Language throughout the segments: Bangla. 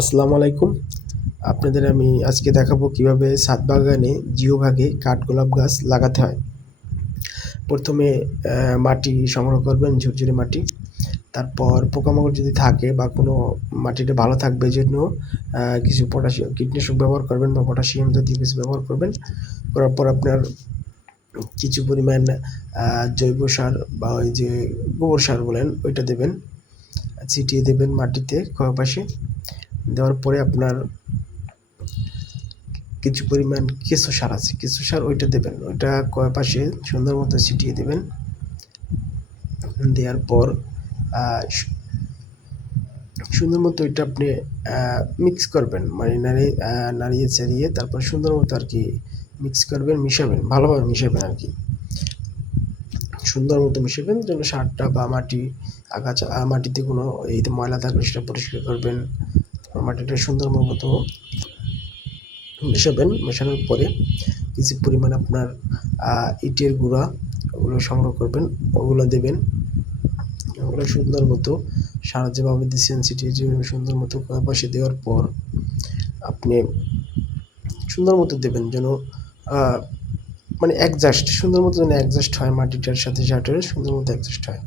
আসসালামু আলাইকুম। আপনাদের আমি আজকে দেখাবো কিভাবে ছাদ বাগানে জিওভাগে কাঠগোলাপ গাছ লাগাতে হয়। প্রথমে মাটি সংগ্রহ করবেন, ঝুরঝুরে মাটি। তারপর পোকামাকড় যদি থাকে বা কোনো মাটিটা ভালো থাকবে এজন্য কিছু পটাশিয়াম কীটনাশক ব্যবহার করবেন বা পটাশিয়াম জাতীয় কিছু ব্যবহার করবেন। করার পর আপনার কিছু পরিমাণ জৈব সার বা ওই যে গোবর সার বলেন ওইটা দেবেন, ছিটিয়ে দেবেন মাটিতে কয়পাশে। দেওয়ার পরে আপনার কিছু পরিমাণ কেঁচো সার আছে, কেঁচো সার ওইটা দেবেন, ওইটা কয়পাশে সুন্দর মতো ছিটিয়ে দেবেন। দেওয়ার পর সুন্দর মতো ওইটা আপনি মিক্স করবেন, মানে নাড়িয়ে চাড়িয়ে তারপর সুন্দর মতো আর কি মিক্স করবেন, মিশাবেন, ভালোভাবে মিশাবেন আর কি, সুন্দর মতো মিশাবেন যেন সারটা বা আগাছা মাটিতে কোনো এই ময়লা থাকলে সেটা পরিষ্কার করবেন। মাটিটা সুন্দর মতো মেশাবেন। মেশানোর পরে কিছু পরিমাণ আপনার ইটের গুঁড়া ওগুলো সংগ্রহ করবেন, ওগুলো দেবেন। ওগুলো সুন্দর মতো সারা যেভাবে দিচ্ছেন ছিটিয়ে সুন্দর মতো পাশে দেওয়ার পর আপনি সুন্দর মতো দেবেন যেন মানে অ্যাডজাস্ট সুন্দর মতো যেন অ্যাডজাস্ট হয়, মাটিটার সাথে সারটার সুন্দর মতো অ্যাডজাস্ট হয়।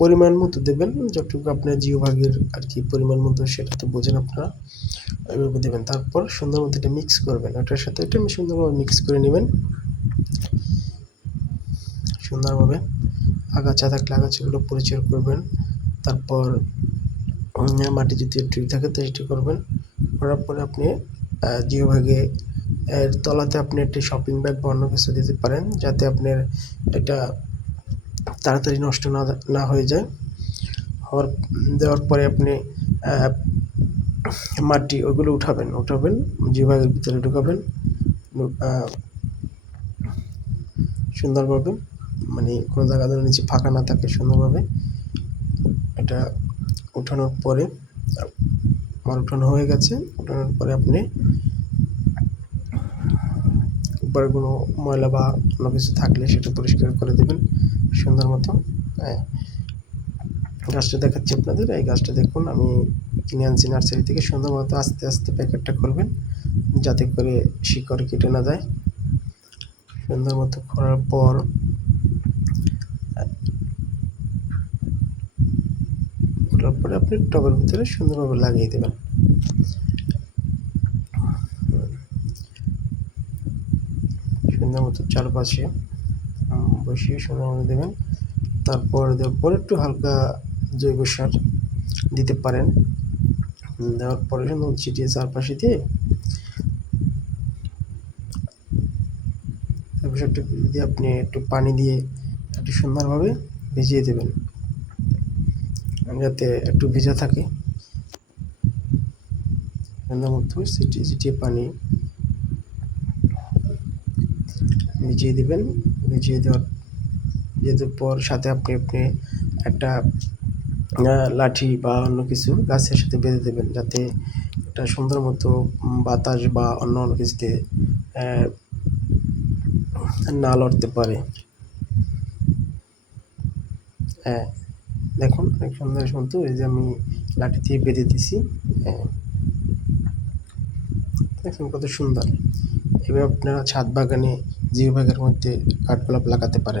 পরিমাণ মতো দেবেন, যতটুকু আপনার জিওভাগের আর কি পরিমাণ মতো সেটা তো বোঝেন আপনারা, ওইভাবে দেবেন। তারপর সুন্দর মতো এটা মিক্স করবেন, ওটার সাথে এটা সুন্দরভাবে মিক্স করে নেবেন সুন্দরভাবে। আগাছা থাকলে আগাছাগুলো পরিষ্কার করবেন। তারপর মাটি যদি ঠিক থাকে তো সেটি করবেন। করার পরে আপনি জিওভাগে এর তলাতে আপনি একটি শপিং ব্যাগ বা অন্য কিছু দিতে পারেন যাতে আপনার এটা তাড়াতাড়ি নষ্ট না হয়ে যায়। দেওয়ার পরে আপনি মাটি ওগুলো উঠাবেন জিওভাগের ভিতরে ঢুকাবেন সুন্দরভাবে, মানে কোনো জায়গা যেন নিচে ফাঁকা না থাকে। সুন্দরভাবে এটা উঠানোর পরে আমার উঠানো হয়ে গেছে। উঠানোর পরে আপনি উপরে কোনো ময়লা বা কোনো কিছু থাকলে সেটা পরিষ্কার করে দেবেন সুন্দর মতো। হ্যাঁ, গাছটা দেখাচ্ছি আপনাদের। এই গাছটা দেখুন আমি কিনে আনছি নার্সারি থেকে। সুন্দর মতো আস্তে আস্তে প্যাকেটটা খুলবেন যাতে করে শিকড় কেটে না যায়। সুন্দর মতো করার পর আপনি টবের ভিতরে সুন্দরভাবে লাগিয়ে দেবেন। সুন্দর মতো চারপাশে বসিয়ে সুন্দর মতো দেবেন। তারপর দেওয়ার পর একটু হালকা জৈব সার দিতে পারেন। দেওয়ার পরে সুন্দর ছিটিয়ে চারপাশে দিয়ে একটু দিয়ে আপনি একটু পানি দিয়ে একটু সুন্দরভাবে ভিজিয়ে দেবেন যাতে একটু ভেজা থাকে। সুন্দর মতো ছিটিয়ে ছিটিয়ে পানি ভিজিয়ে দেবেন। ভিজিয়ে দেওয়ার পর সাথে আপনি একটা লাঠি বা অন্য কিছু গাছের সাথে বেঁধে দেবেন যাতে এটা সুন্দর মতো বাতাস বা অন্য কিছুতে না লড়তে পারে। হ্যাঁ, দেখুন অনেক সুন্দর মতো এই যে আমি লাঠি দিয়ে বেঁধে দিছি। হ্যাঁ, দেখুন কত সুন্দর। এভাবে আপনারা ছাদ বাগানে জিওভাগের মধ্যে কাঠগোলাপ লাগাতে পারেন।